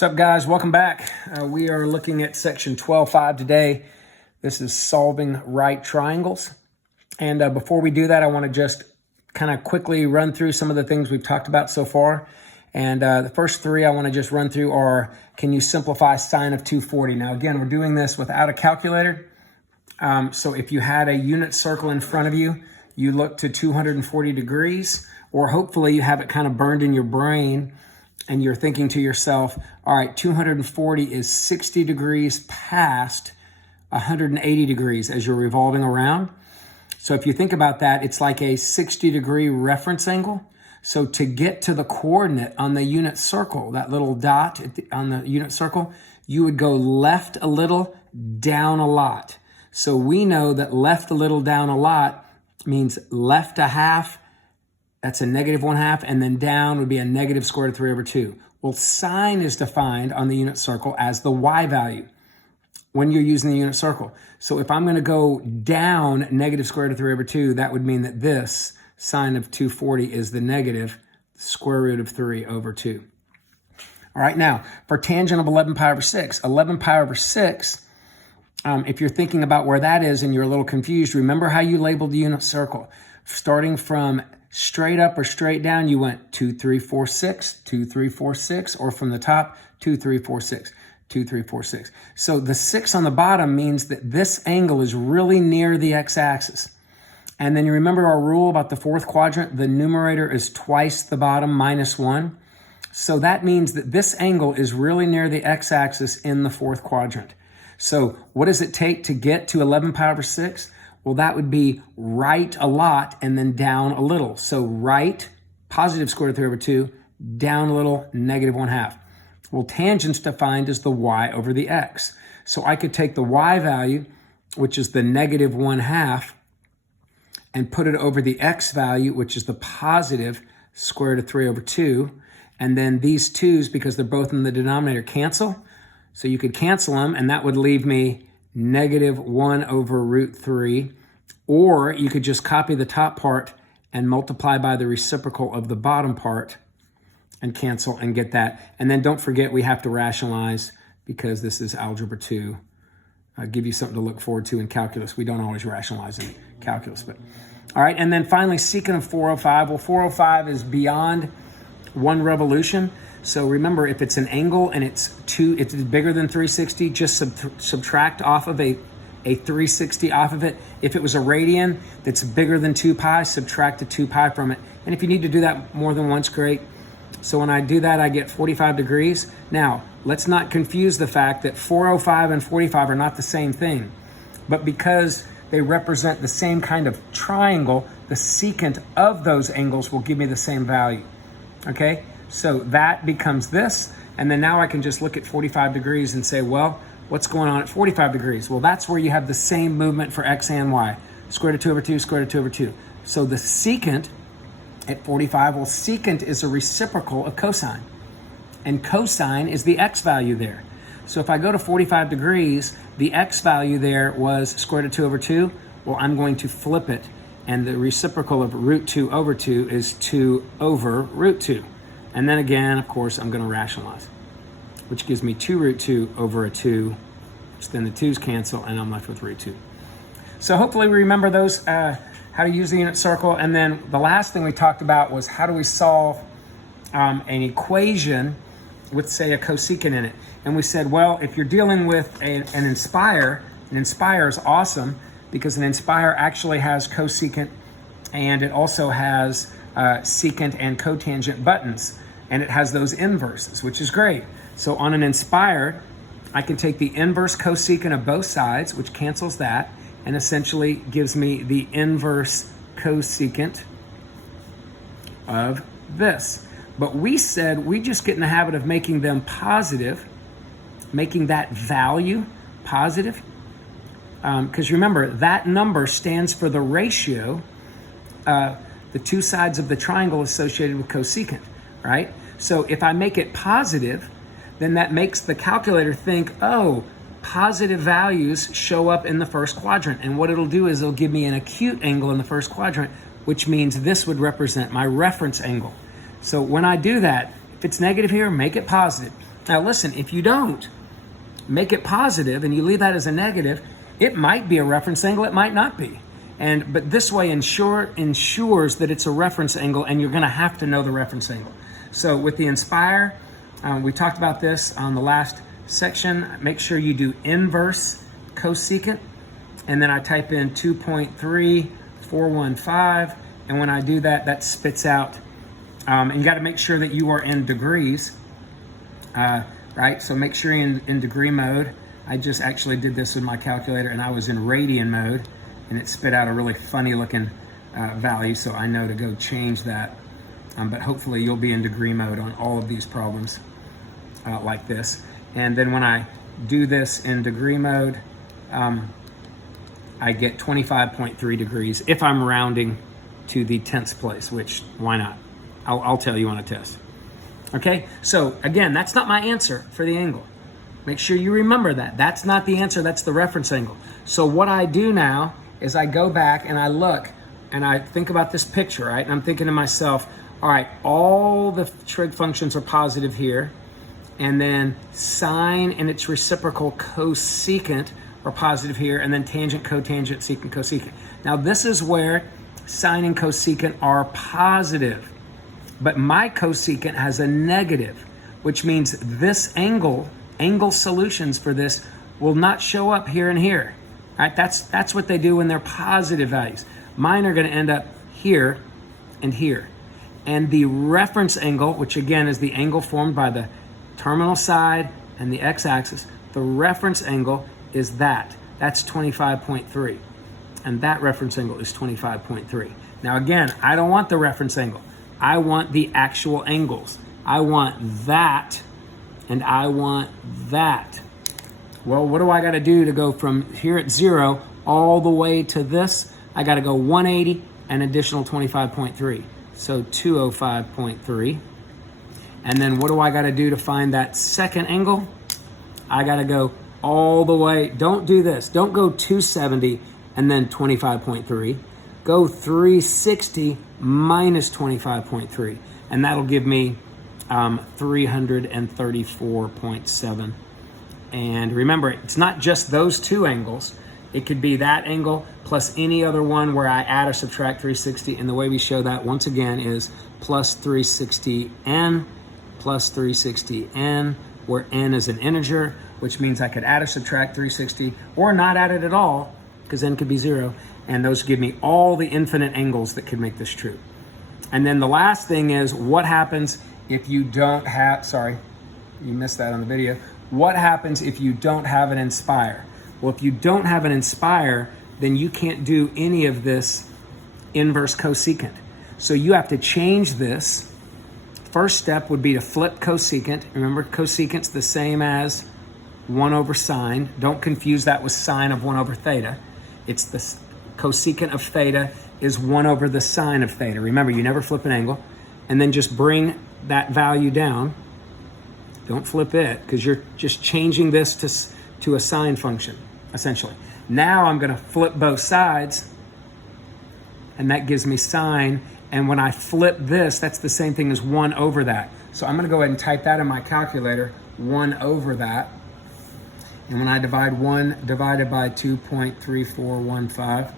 What's up, guys? Welcome back. We are looking at section 12.5 today. This is solving right triangles. And before we do that, I want to just kind of quickly run through some of the things we've talked about so far. And the first three I want to just run through are, can you simplify sine of 240? Now, again, we're doing this without a calculator. So if you had a unit circle in front of you, you look to 240 degrees, or hopefully you have it kind of burned in your brain and you're thinking to yourself, all right, 240 is 60 degrees past 180 degrees as you're revolving around. So if you think about that, it's like a 60-degree reference angle. So to get to the coordinate on the unit circle, that little dot on the unit circle, you would go left a little, down a lot. So we know that left a little, down a lot means left a half, that's a negative 1/2, and then down would be a negative square root of 3 over 2. Well, sine is defined on the unit circle as the y value when you're using the unit circle. So if I'm going to go down negative square root of 3 over 2, that would mean that this sine of 240 is the negative square root of 3 over 2. All right, now for tangent of 11 pi over 6, 11 pi over 6, if you're thinking about where that is and you're a little confused, remember how you labeled the unit circle. Starting from straight up or straight down, you went 2, 3, 4, 6, 2, 3, 4, 6, or from the top, 2, 3, 4, 6, 2, 3, 4, 6. So the 6 on the bottom means that this angle is really near the x-axis. And then you remember our rule about the fourth quadrant, the numerator is twice the bottom minus 1. So that means that this angle is really near the x-axis in the fourth quadrant. So what does it take to get to 11 pi over 6? Well, that would be right a lot and then down a little. So right, positive square root of 3 over 2, down a little, negative 1/2. Well, tangent's defined as the y over the x. So I could take the y value, which is the negative 1/2, and put it over the x value, which is the positive square root of 3 over 2. And then these 2's, because they're both in the denominator, cancel. So you could cancel them, and that would leave me negative 1 over root 3. Or you could just copy the top part and multiply by the reciprocal of the bottom part and cancel and get that. And then don't forget, we have to rationalize because this is algebra 2. I'll give you something to look forward to in calculus. We don't always rationalize in calculus. But all right, and then finally, secant of 405. Well, 405 is beyond 1 revolution. So remember, if it's an angle and it's bigger than 360, just subtract off of a 360 off of it. If it was a radian that's bigger than 2 pi, subtract a 2 pi from it. And if you need to do that more than once, great. So when I do that, I get 45 degrees. Now, let's not confuse the fact that 405 and 45 are not the same thing. But because they represent the same kind of triangle, the secant of those angles will give me the same value. Okay? So that becomes this, and then now I can just look at 45 degrees and say, well, what's going on at 45 degrees? Well, that's where you have the same movement for x and y. Square root of 2 over 2, square root of 2 over 2. So the secant at 45, well, secant is a reciprocal of cosine, and cosine is the x value there. So if I go to 45 degrees, the x value there was square root of 2 over 2. Well, I'm going to flip it, and the reciprocal of root 2 over 2 is 2 over root 2. And then again, of course, I'm going to rationalize, which gives me 2 root 2 over a 2, which then the 2's cancel, and I'm left with root 2. So hopefully we remember those, how to use the unit circle. And then the last thing we talked about was how do we solve an equation with, say, a cosecant in it. And we said, well, if you're dealing with an inspire is awesome because an inspire actually has cosecant, and it also has secant and cotangent buttons, and it has those inverses, which is great. So on an inspired, I can take the inverse cosecant of both sides, which cancels that, and essentially gives me the inverse cosecant of this. But we said we just get in the habit of making them positive, making that value positive, because remember, that number stands for the ratio, the two sides of the triangle associated with cosecant, right? So if I make it positive, then that makes the calculator think, oh, positive values show up in the first quadrant. And what it'll do is it'll give me an acute angle in the first quadrant, which means this would represent my reference angle. So when I do that, if it's negative here, make it positive. Now listen, if you don't make it positive and you leave that as a negative, it might be a reference angle, it might not be. But this way ensures that it's a reference angle, and you're gonna have to know the reference angle. So with the Inspire, we talked about this on the last section. Make sure you do inverse cosecant, and then I type in 2.3415, and when I do that, that spits out, and you gotta make sure that you are in degrees, right? So make sure you're in degree mode. I just actually did this with my calculator, and I was in radian mode, and it spit out a really funny looking value, so I know to go change that. But hopefully you'll be in degree mode on all of these problems like this. And then when I do this in degree mode, I get 25.3 degrees if I'm rounding to the tenths place, which why not? I'll tell you on a test. Okay, so again, that's not my answer for the angle. Make sure you remember that. That's not the answer, that's the reference angle. So what I do now is I go back and I look and I think about this picture, right? And I'm thinking to myself, all right, all the trig functions are positive here, and then sine and its reciprocal cosecant are positive here, and then tangent, cotangent, secant, cosecant. Now this is where sine and cosecant are positive, but my cosecant has a negative, which means this angle solutions for this will not show up here and here. Right? That's what they do when they're positive values. Mine are going to end up here and here. And the reference angle, which again is the angle formed by the terminal side and the x-axis, the reference angle is that. That's 25.3. And that reference angle is 25.3. Now again, I don't want the reference angle. I want the actual angles. I want that, and I want that. Well, what do I got to do to go from here at 0 all the way to this? I got to go 180 and additional 25.3. So 205.3. And then what do I got to do to find that second angle? I got to go all the way. Don't do this. Don't go 270 and then 25.3. Go 360 minus 25.3. And that'll give me 334.7. And remember, it's not just those two angles. It could be that angle plus any other one where I add or subtract 360. And the way we show that, once again, is plus 360n plus 360n, where n is an integer, which means I could add or subtract 360 or not add it at all, because n could be 0. And those give me all the infinite angles that could make this true. And then the last thing is, what happens if you don't have, sorry, you missed that on the video. What happens if you don't have an Inspire? Well, if you don't have an Inspire, then you can't do any of this inverse cosecant. So you have to change this. First step would be to flip cosecant. Remember, cosecant's the same as 1 over sine. Don't confuse that with sine of 1 over theta. It's the cosecant of theta is 1 over the sine of theta. Remember, you never flip an angle. And then just bring that value down. Don't flip it, because you're just changing this to a sine function, essentially. Now I'm going to flip both sides, and that gives me sine. And when I flip this, that's the same thing as 1 over that. So I'm going to go ahead and type that in my calculator, 1 over that. And when I divide 1 divided by 2.3415,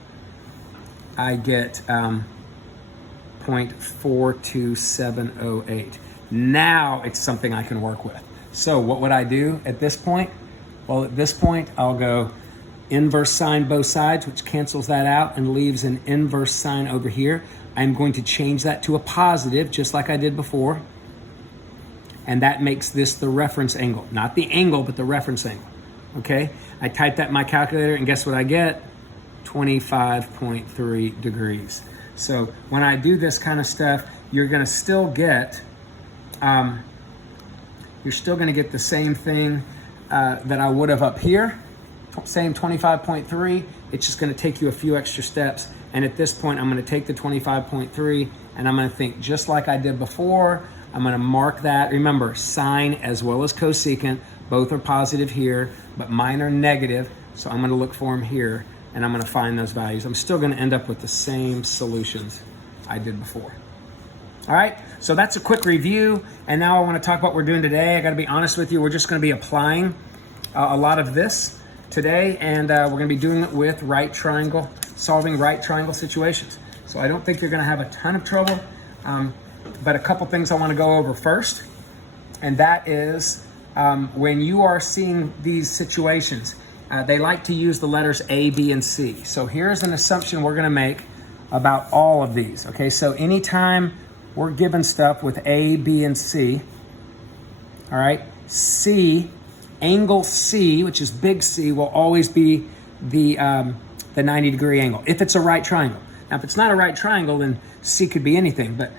I get 0.42708. Now it's something I can work with. So what would I do at this point? Well, at this point, I'll go inverse sine both sides, which cancels that out and leaves an inverse sine over here. I'm going to change that to a positive, just like I did before. And that makes this the reference angle. Not the angle, but the reference angle. Okay? I type that in my calculator, and guess what I get? 25.3 degrees. So when I do this kind of stuff, you're going to still get the same thing that I would have up here, same 25.3. It's just going to take you a few extra steps. And at this point, I'm going to take the 25.3 and I'm going to think just like I did before. I'm going to mark that. Remember, sine as well as cosecant, both are positive here, but mine are negative. So I'm going to look for them here, and I'm going to find those values. I'm still going to end up with the same solutions I did before. All right, so that's a quick review. And now I want to talk about what we're doing today. I got to be honest with you. We're just going to be applying a lot of this today. And we're going to be doing it with right triangle, solving right triangle situations. So I don't think you're going to have a ton of trouble. But a couple things I want to go over first. And that is when you are seeing these situations, they like to use the letters A, B, and C. So here's an assumption we're going to make about all of these. Okay, so anytime we're given stuff with A, B, and C, all right, C, angle C, which is big C, will always be the 90-degree angle, if it's a right triangle. Now, if it's not a right triangle, then C could be anything, but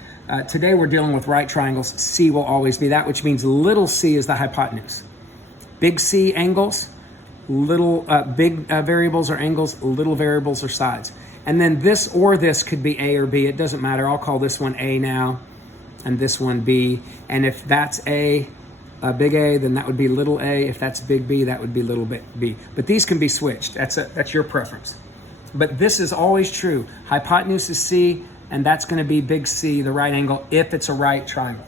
today we're dealing with right triangles. C will always be that, which means little c is the hypotenuse. Big C angles, little big variables are angles, little variables are sides. And then this or this could be A or B. It doesn't matter. I'll call this one A now and this one B. And if that's A, big A, then that would be little a. If that's big B, that would be little b. But these can be switched. That's your preference. But this is always true. Hypotenuse is C, and that's going to be big C, the right angle, if it's a right triangle.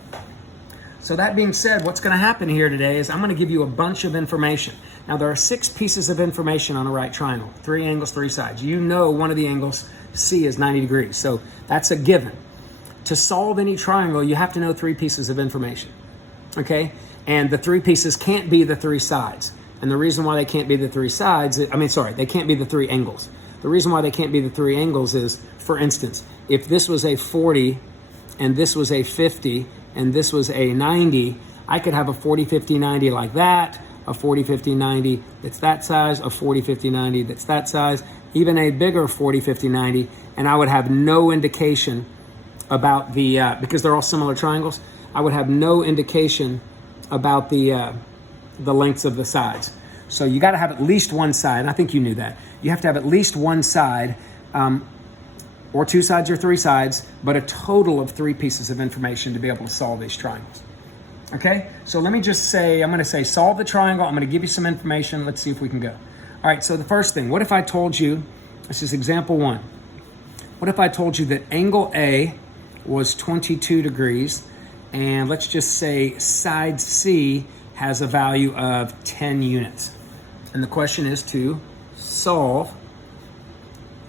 So that being said, what's going to happen here today is I'm going to give you a bunch of information. Now, there are 6 pieces of information on a right triangle, 3 angles, 3 sides. You know one of the angles, C, is 90 degrees. So that's a given. To solve any triangle, you have to know 3 pieces of information, okay? And the 3 pieces can't be the 3 sides. And the reason why they can't be the 3 sides, they can't be the 3 angles. The reason why they can't be the 3 angles is, for instance, if this was a 40 and this was a 50 and this was a 90, I could have a 40, 50, 90 like that, a 40, 50, 90 that's that size, a 40, 50, 90 that's that size, even a bigger 40, 50, 90, and I would have no indication about the, because they're all similar triangles, I would have no indication about the lengths of the sides. So you got to have at least one side, and I think you knew that. You have to have at least one side, or 2 sides or 3 sides, but a total of 3 pieces of information to be able to solve these triangles. Okay, so let me just say, I'm going to say solve the triangle. I'm going to give you some information. Let's see if we can go. All right, so the first thing, what if I told you, this is example 1. What if I told you that angle A was 22 degrees, and let's just say side C has a value of 10 units. And the question is to solve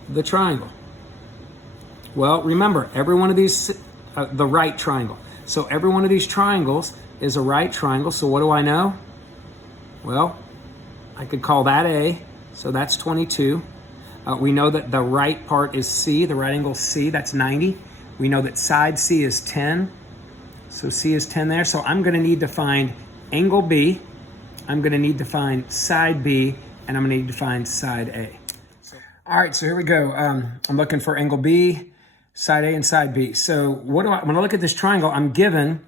the triangle. Well, remember, every one of these, the right triangle. So every one of these triangles is a right triangle. So what do I know? Well, I could call that A. So that's 22. We know that the right part is C, the right angle is C, that's 90. We know that side C is 10. So C is 10 there. So I'm going to need to find angle B. I'm going to need to find side B, and I'm going to need to find side A. All right, so here we go. I'm looking for angle B, side A, and side B. So when I look at this triangle, I'm given,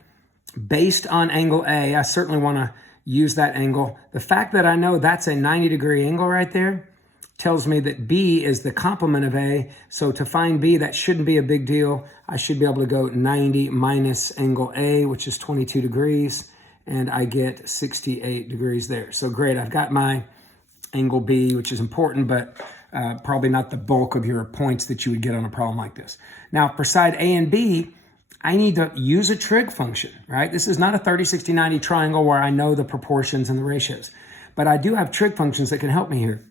based on angle A, I certainly want to use that angle. The fact that I know that's a 90-degree angle right there tells me that B is the complement of A. So to find B, that shouldn't be a big deal. I should be able to go 90 minus angle A, which is 22 degrees, and I get 68 degrees there. So great, I've got my angle B, which is important, but probably not the bulk of your points that you would get on a problem like this. Now, for side A and B, I need to use a trig function, right? This is not a 30, 60, 90 triangle where I know the proportions and the ratios, but I do have trig functions that can help me here.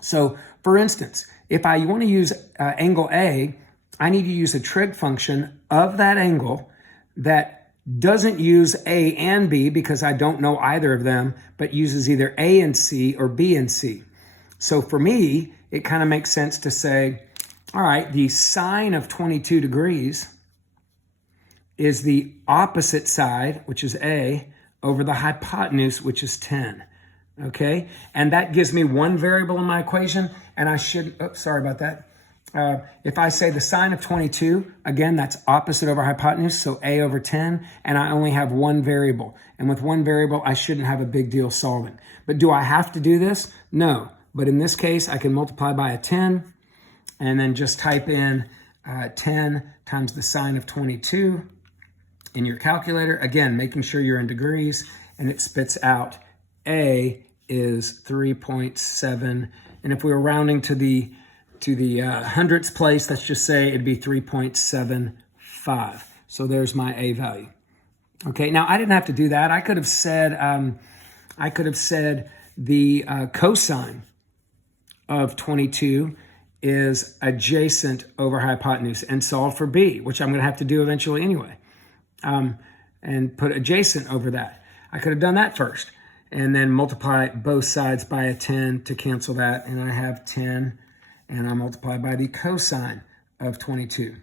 So, for instance, if I want to use angle A, I need to use a trig function of that angle that doesn't use A and B because I don't know either of them, but uses either A and C or B and C. So for me, it kind of makes sense to say, all right, the sine of 22 degrees is the opposite side, which is A, over the hypotenuse, which is 10. Okay, and that gives me one variable in my equation, and I should, sorry about that. If I say the sine of 22, again, that's opposite over hypotenuse, so A over 10, and I only have one variable. And with one variable, I shouldn't have a big deal solving. But do I have to do this? No. But in this case, I can multiply by a 10, and then just type in 10 times the sine of 22 in your calculator. Again, making sure you're in degrees, and it spits out A is 3.7, and if we were rounding to the hundredths place, let's just say it'd be 3.75. So there's my A value. Okay, now I didn't have to do that. I could have said the cosine of 22 is adjacent over hypotenuse and solve for B, which I'm going to have to do eventually anyway, and put adjacent over that. I could have done that first and then multiply both sides by a 10 to cancel that, and I have 10, and I multiply by the cosine of 22.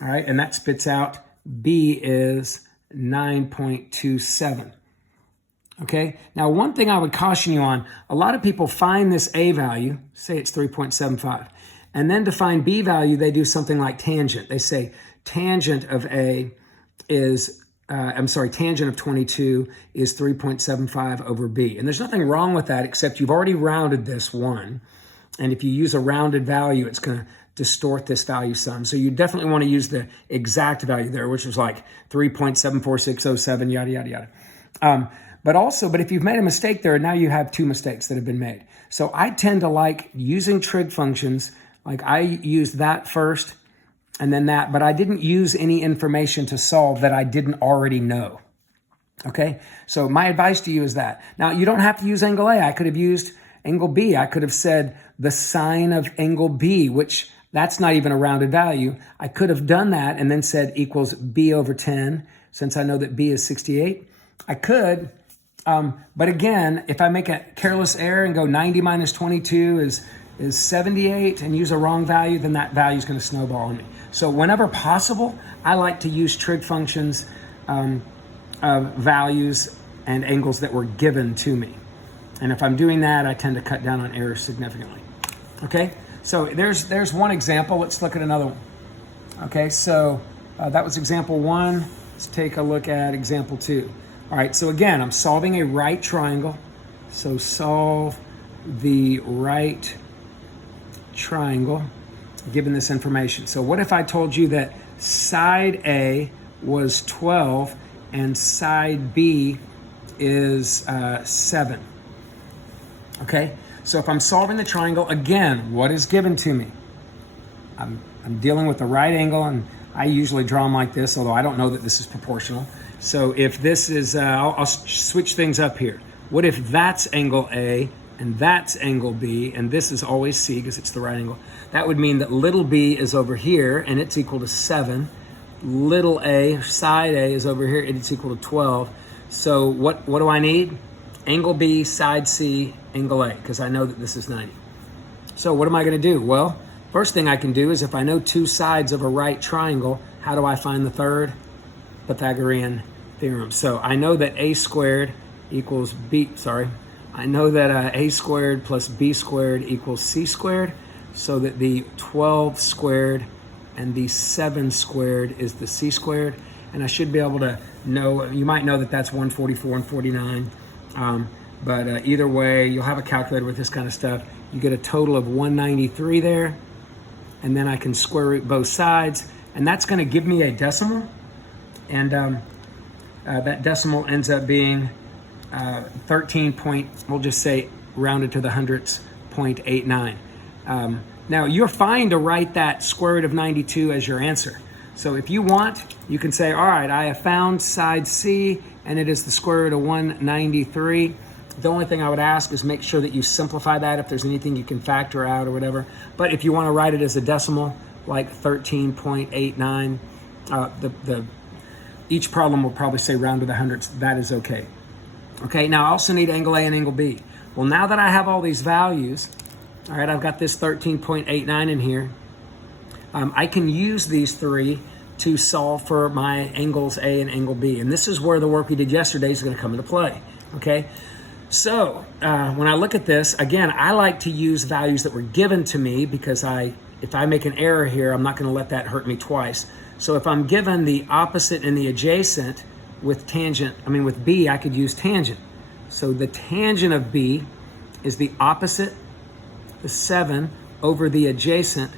All right, and that spits out B is 9.27. Okay, now one thing I would caution you on, a lot of people find this A value, say it's 3.75, and then to find B value, they do something like tangent. They say tangent of A is, tangent of 22 is 3.75 over B. And there's nothing wrong with that, except you've already rounded this one. And if you use a rounded value, it's going to distort this value some. So you definitely want to use the exact value there, which was like 3.74607, yada, yada, yada. But if you've made a mistake there, now you have two mistakes that have been made. So I tend to like using trig functions. Like I used that first and then that, but I didn't use any information to solve that I didn't already know. Okay, so my advice to you is that. Now, you don't have to use angle A. I could have used angle B. I could have said the sine of angle B, which that's not even a rounded value. I could have done that and then said equals B over 10, since I know that B is 68. I could, but again, if I make a careless error and go 90 minus 22 is 78 and use a wrong value, then that value is going to snowball on me. So whenever possible, I like to use trig functions of values and angles that were given to me. And if I'm doing that, I tend to cut down on errors significantly. Okay, so there's one example. Let's look at another one. Okay, so that was example 1. Let's take a look at example 2. All right, so again, I'm solving a right triangle. So solve the right triangle given this information. So what if I told you that side A was 12 and side B is 7? Okay, so if I'm solving the triangle, again, what is given to me? I'm dealing with the right angle, and I usually draw them like this, although I don't know that this is proportional. So if this is, I'll switch things up here. What if that's angle A and that's angle B, and this is always C because it's the right angle? That would mean that little b is over here, and it's equal to 7. Little a, side A, is over here, and it's equal to 12. So what do I need? Angle B, side C, angle A, because I know that this is 90. So what am I going to do? Well, first thing I can do is if I know two sides of a right triangle, how do I find the third? Pythagorean theorem. So I know that a squared equals b, I know that a squared plus b squared equals c squared, so that the 12 squared and the 7 squared is the c squared. And I should be able to know, you might know that that's 144 and 49. But either way, you'll have a calculator with this kind of stuff. You get a total of 193 there, and then I can square root both sides, and that's going to give me a decimal, and that decimal ends up being 13 point, we'll just say rounded to the hundredths, 0.89. Now, you're fine to write that square root of 92 as your answer. So if you want, you can say, all right, I have found side C, and it is the square root of 193. The only thing I would ask is make sure that you simplify that if there's anything you can factor out or whatever. But if you want to write it as a decimal, like 13.89, each problem will probably say round to the hundredths. That is okay. Okay, now I also need angle A and angle B. Well, now that I have all these values, all right, I've got this 13.89 in here. I can use these three to solve for my angles A and angle B. And this is where the work we did yesterday is going to come into play, okay? So when I look at this, again, I like to use values that were given to me because if I make an error here, I'm not going to let that hurt me twice. So if I'm given the opposite and the adjacent with B, I could use tangent. So the tangent of B is the opposite, the 7, over the adjacent,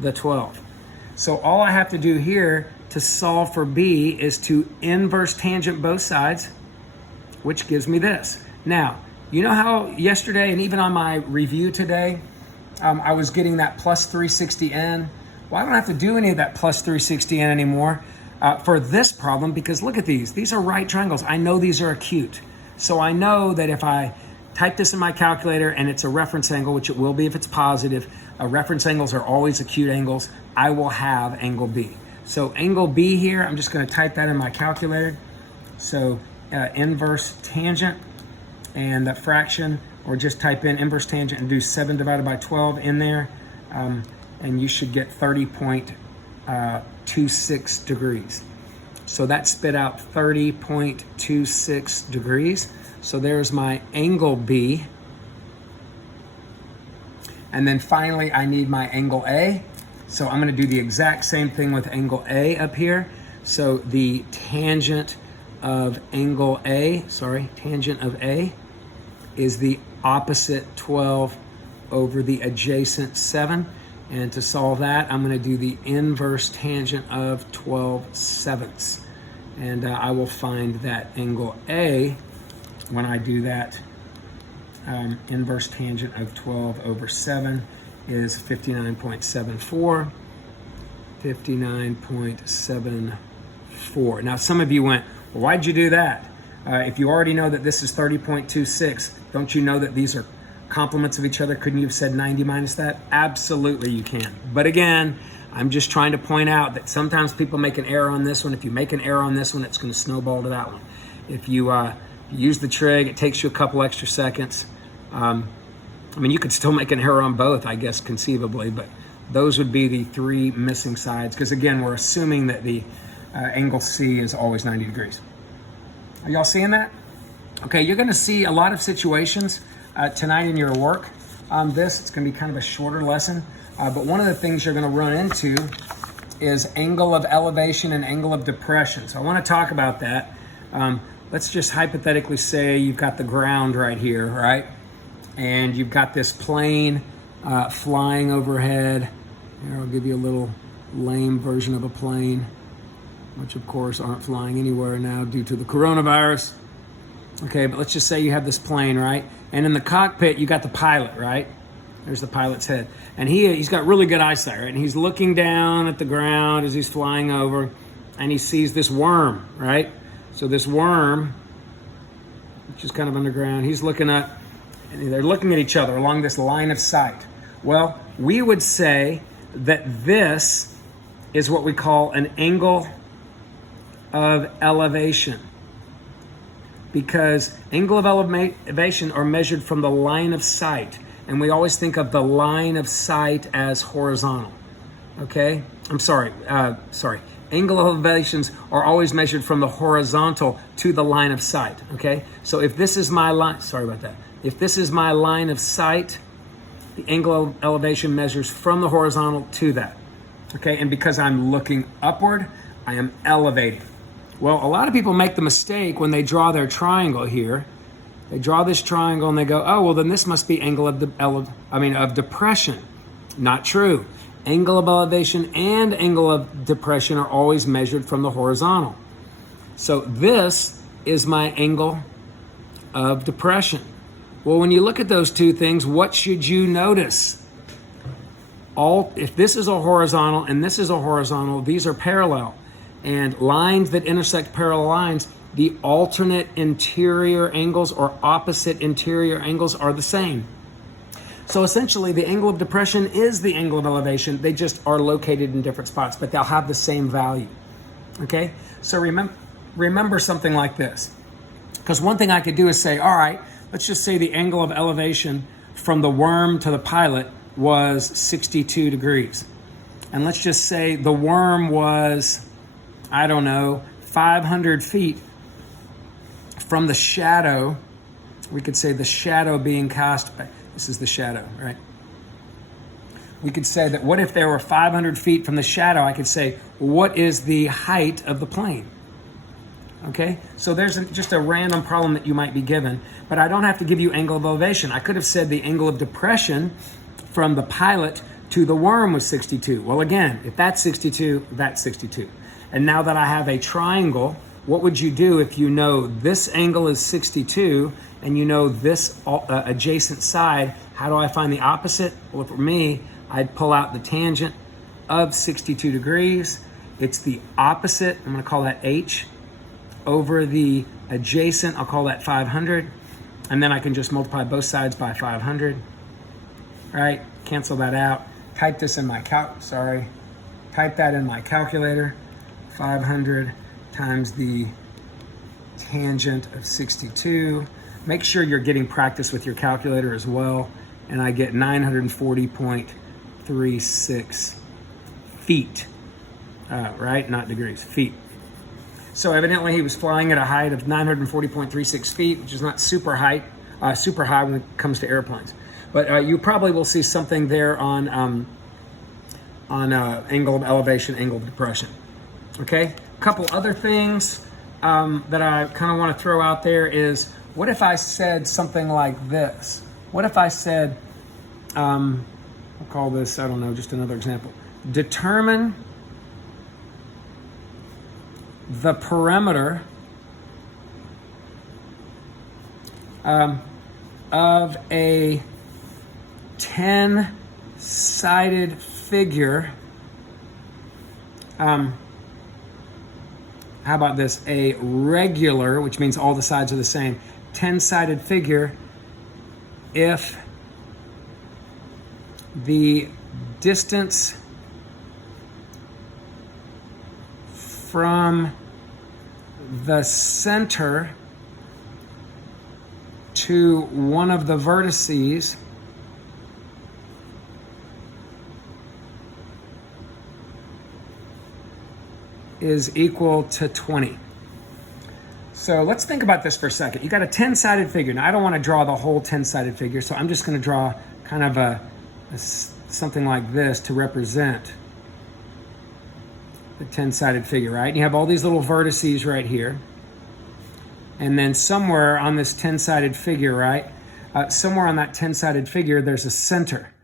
the 12. So all I have to do here to solve for B is to inverse tangent both sides, which gives me this. Now, you know how yesterday and even on my review today, I was getting that plus 360n? Well, I don't have to do any of that plus 360n anymore. for this problem, because look at these are right triangles. I know these are acute. So I know that if I type this in my calculator and it's a reference angle, which it will be if it's positive, reference angles are always acute angles, I will have angle B. So angle B here, I'm just going to type that in my calculator. So inverse tangent and that fraction, or just type in inverse tangent and do 7 divided by 12 in there, and you should get 30.26 degrees. So that spit out 30.26 degrees. So there's my angle B. And then finally, I need my angle A. So I'm going to do the exact same thing with angle A up here. So the tangent of angle A, tangent of A is the opposite 12 over the adjacent 7. And to solve that, I'm going to do the inverse tangent of 12 sevenths. And I will find that angle A when I do that. Inverse tangent of 12 over 7 is 59.74. 59.74. Now, some of you went, well, why'd you do that? If you already know that this is 30.26, don't you know that these are complements of each other? Couldn't you have said 90 minus that? Absolutely you can. But again, I'm just trying to point out that sometimes people make an error on this one. If you make an error on this one, it's going to snowball to that one. If you use the trig, it takes you a couple extra seconds. I mean, you could still make an error on both, I guess, conceivably, but those would be the 3 missing sides, because again, we're assuming that the angle C is always 90 degrees. Are y'all seeing that? Okay, you're going to see a lot of situations tonight in your work on this. It's going to be kind of a shorter lesson, but one of the things you're going to run into is angle of elevation and angle of depression. So I want to talk about that. Let's just hypothetically say you've got the ground right here, right? And you've got this plane flying overhead. Here, I'll give you a little lame version of a plane, which of course aren't flying anywhere now due to the coronavirus. Okay, but let's just say you have this plane, right? And in the cockpit, you got the pilot, right? There's the pilot's head. And he's got really good eyesight, right? And he's looking down at the ground as he's flying over, and he sees this worm, right? So this worm, which is kind of underground, he's looking up, and they're looking at each other along this line of sight. Well, we would say that this is what we call an angle of elevation, because angle of elevation are measured from the line of sight, and we always think of the line of sight as horizontal. Okay, I'm sorry. Angle elevations are always measured from the horizontal to the line of sight. Okay, so if this is my line, if this is my line of sight, the angle of elevation measures from the horizontal to that. Okay, and because I'm looking upward, I am elevating. Well, a lot of people make the mistake when they draw their triangle here. They draw this triangle and they go, oh, well, then this must be angle of depression. Not true. Angle of elevation and angle of depression are always measured from the horizontal. So this is my angle of depression. Well, when you look at those two things, what should you notice? If this is a horizontal and this is a horizontal, these are parallel. And lines that intersect parallel lines, the alternate interior angles or opposite interior angles are the same. So essentially, the angle of depression is the angle of elevation. They just are located in different spots, but they'll have the same value. Okay? So remember something like this. Because one thing I could do is say, all right, let's just say the angle of elevation from the worm to the pilot was 62 degrees. And let's just say the worm was, 500 feet from the shadow. We could say the shadow being cast by, this is the shadow, right? We could say that what if there were 500 feet from the shadow? I could say, what is the height of the plane? Okay, so there's just a random problem that you might be given, but I don't have to give you angle of elevation. I could have said the angle of depression from the pilot to the worm was 62. Well, again, if that's 62, that's 62. And now that I have a triangle, what would you do if you know this angle is 62 and you know this adjacent side? How do I find the opposite? Well, for me, I'd pull out the tangent of 62 degrees. It's the opposite, I'm going to call that h, over the adjacent, I'll call that 500. And then I can just multiply both sides by 500. All right, cancel that out. Type this in my type that in my calculator. 500 times the tangent of 62. Make sure you're getting practice with your calculator as well. And I get 940.36 feet, right? Not degrees, feet. So evidently he was flying at a height of 940.36 feet, which is not super high when it comes to airplanes. But you probably will see something there on angle of elevation, angle of depression. Okay, a couple other things that I kind of want to throw out there is, what if I said something like this? What if I said, we'll call this, I don't know, just another example. Determine the perimeter of a 10-sided figure. How about this? A regular, which means all the sides are the same, 10-sided figure if the distance from the center to one of the vertices is equal to 20. So let's think about this for a second. You got a 10-sided figure. Now I don't want to draw the whole 10-sided figure, so I'm just going to draw kind of something like this to represent the 10-sided figure, right? And you have all these little vertices right here. And then somewhere on this 10-sided figure, right? Somewhere on that 10-sided figure, there's a center.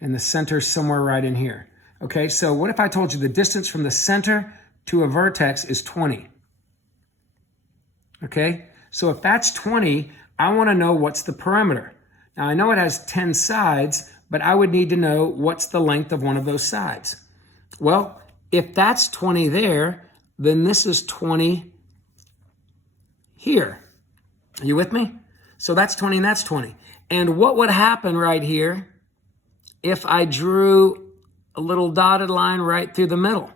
And the center's somewhere right in here. Okay, so what if I told you the distance from the center to a vertex is 20? Okay, so if that's 20, I want to know what's the perimeter. Now I know it has 10 sides, but I would need to know what's the length of one of those sides. Well, if that's 20 there, then this is 20 here. Are you with me? So that's 20 and that's 20. And what would happen right here if I drew a little dotted line right through the middle?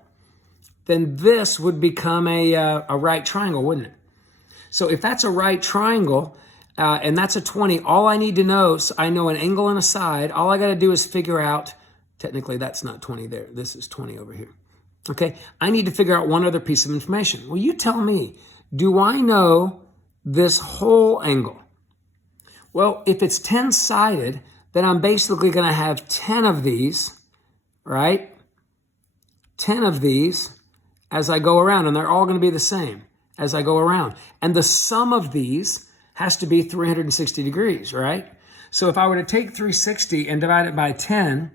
Then this would become a right triangle, wouldn't it? So if that's a right triangle, and that's a 20, all I need to know, so I know an angle and a side, all I got to do is figure out, technically that's not 20 there, this is 20 over here. Okay, I need to figure out one other piece of information. Well, you tell me, do I know this whole angle? Well, if it's 10-sided, then I'm basically going to have 10 of these, right? 10 of these as I go around, and they're all going to be the same as I go around. And the sum of these has to be 360 degrees, right? So if I were to take 360 and divide it by 10,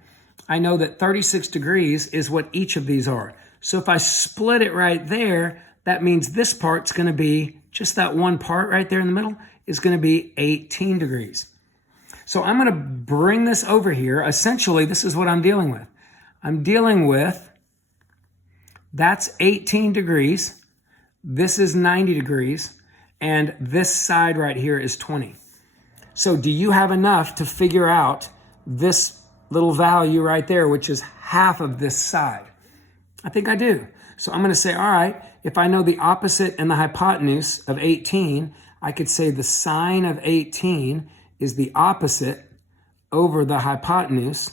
I know that 36 degrees is what each of these are. So if I split it right there, that means this part's going to be, just that one part right there in the middle, is going to be 18 degrees. So I'm going to bring this over here. Essentially, this is what I'm dealing with. I'm dealing with, that's 18 degrees. This is 90 degrees. And this side right here is 20. So do you have enough to figure out this little value right there, which is half of this side? I think I do. So I'm going to say, all right, if I know the opposite and the hypotenuse of 18, I could say the sine of 18 is the opposite over the hypotenuse.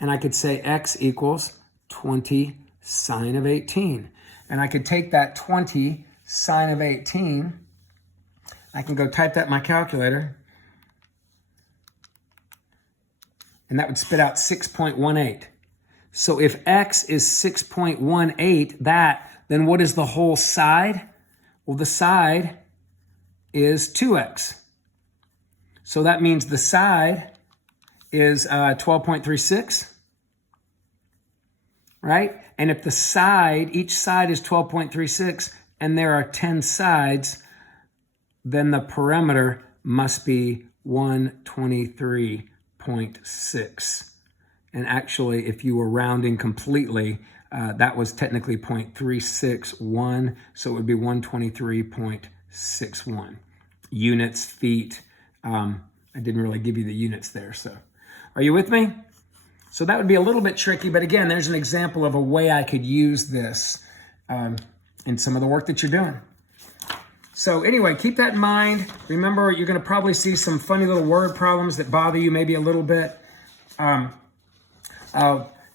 And I could say x equals 20 sine of 18. And I could take that 20 sine of 18, I can go type that in my calculator, and that would spit out 6.18. So if x is 6.18, then what is the whole side? Well, the side is 2x. So that means the side is 12.36, right? And if the side, each side is 12.36, and there are 10 sides, then the perimeter must be 123.6. And actually, if you were rounding completely, that was technically 0.361, so it would be 123.61 units, feet. I didn't really give you the units there, so are you with me? So that would be a little bit tricky, but again, there's an example of a way I could use this in some of the work that you're doing. So anyway, keep that in mind. Remember, you're going to probably see some funny little word problems that bother you maybe a little bit.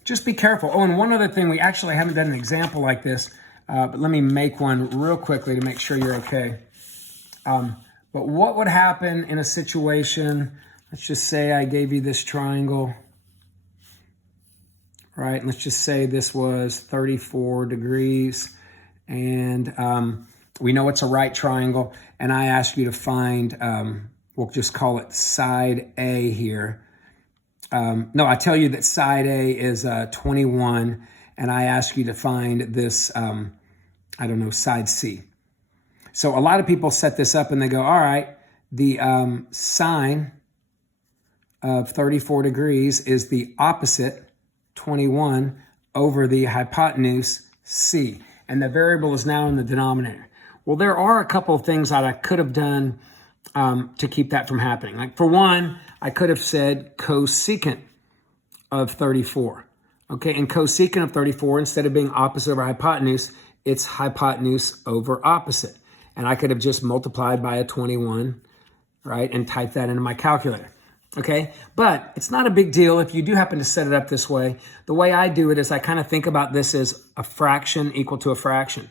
Just be careful. Oh, and one other thing, we actually haven't done an example like this, but let me make one real quickly to make sure you're okay. But what would happen in a situation, let's just say I gave you this triangle, right? And let's just say this was 34 degrees, and we know it's a right triangle, and I ask you to find, we'll just call it side A here. No, I tell you that side A is 21, and I ask you to find this, I don't know, side C. So a lot of people set this up and they go, all right, the sine of 34 degrees is the opposite, 21, over the hypotenuse, C. And the variable is now in the denominator. Well, there are a couple of things that I could have done to keep that from happening. Like for one, I could have said cosecant of 34. Okay, and cosecant of 34, instead of being opposite over hypotenuse, it's hypotenuse over opposite. And I could have just multiplied by a 21, right, and typed that into my calculator. Okay, but it's not a big deal if you do happen to set it up this way. The way I do it is I kind of think about this as a fraction equal to a fraction.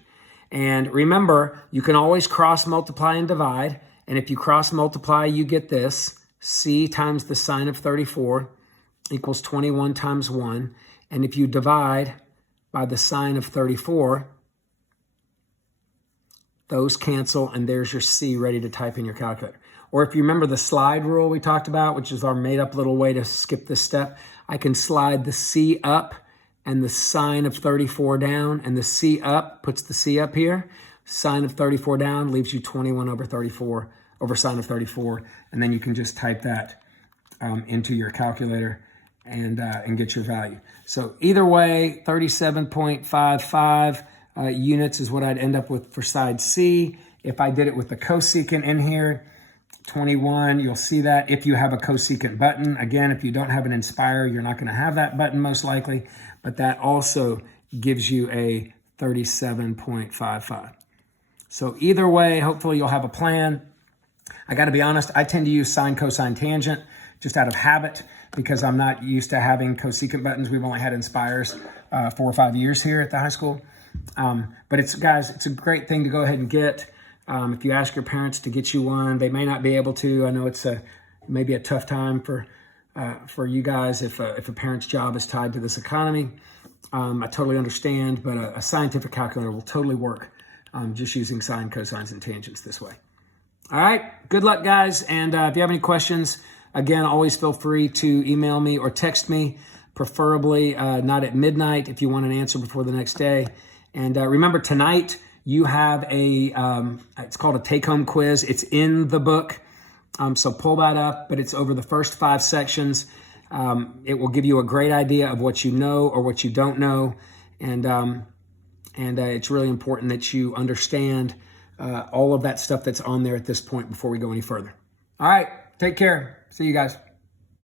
And remember, you can always cross multiply and divide. And if you cross multiply, you get this. C times the sine of 34 equals 21 times 1. And if you divide by the sine of 34, those cancel, and there's your C ready to type in your calculator. Or if you remember the slide rule we talked about, which is our made-up little way to skip this step, I can slide the C up and the sine of 34 down, and the C up puts the C up here. Sine of 34 down leaves you 21 over 34 over sine of 34, and then you can just type that into your calculator and get your value. So either way, 37.55 units is what I'd end up with for side C. If I did it with the cosecant in here, 21, you'll see that if you have a cosecant button. Again, if you don't have an Inspire, you're not going to have that button most likely, but that also gives you a 37.55. So either way, hopefully you'll have a plan. I got to be honest, I tend to use sine, cosine, tangent just out of habit because I'm not used to having cosecant buttons. We've only had Inspires 4 or 5 years here at the high school. But it's, guys, it's a great thing to go ahead and get. If you ask your parents to get you one, they may not be able to. I know it's maybe a tough time for you guys if a parent's job is tied to this economy. I totally understand, but a scientific calculator will totally work just using sine, cosines, and tangents this way. All right, good luck, guys. And if you have any questions, again, always feel free to email me or text me, preferably not at midnight if you want an answer before the next day. And remember, tonight you have it's called a take-home quiz. It's in the book, so pull that up, but it's over the first 5 sections. It will give you a great idea of what you know or what you don't know, and it's really important that you understand all of that stuff that's on there at this point before we go any further. All right, take care. See you guys.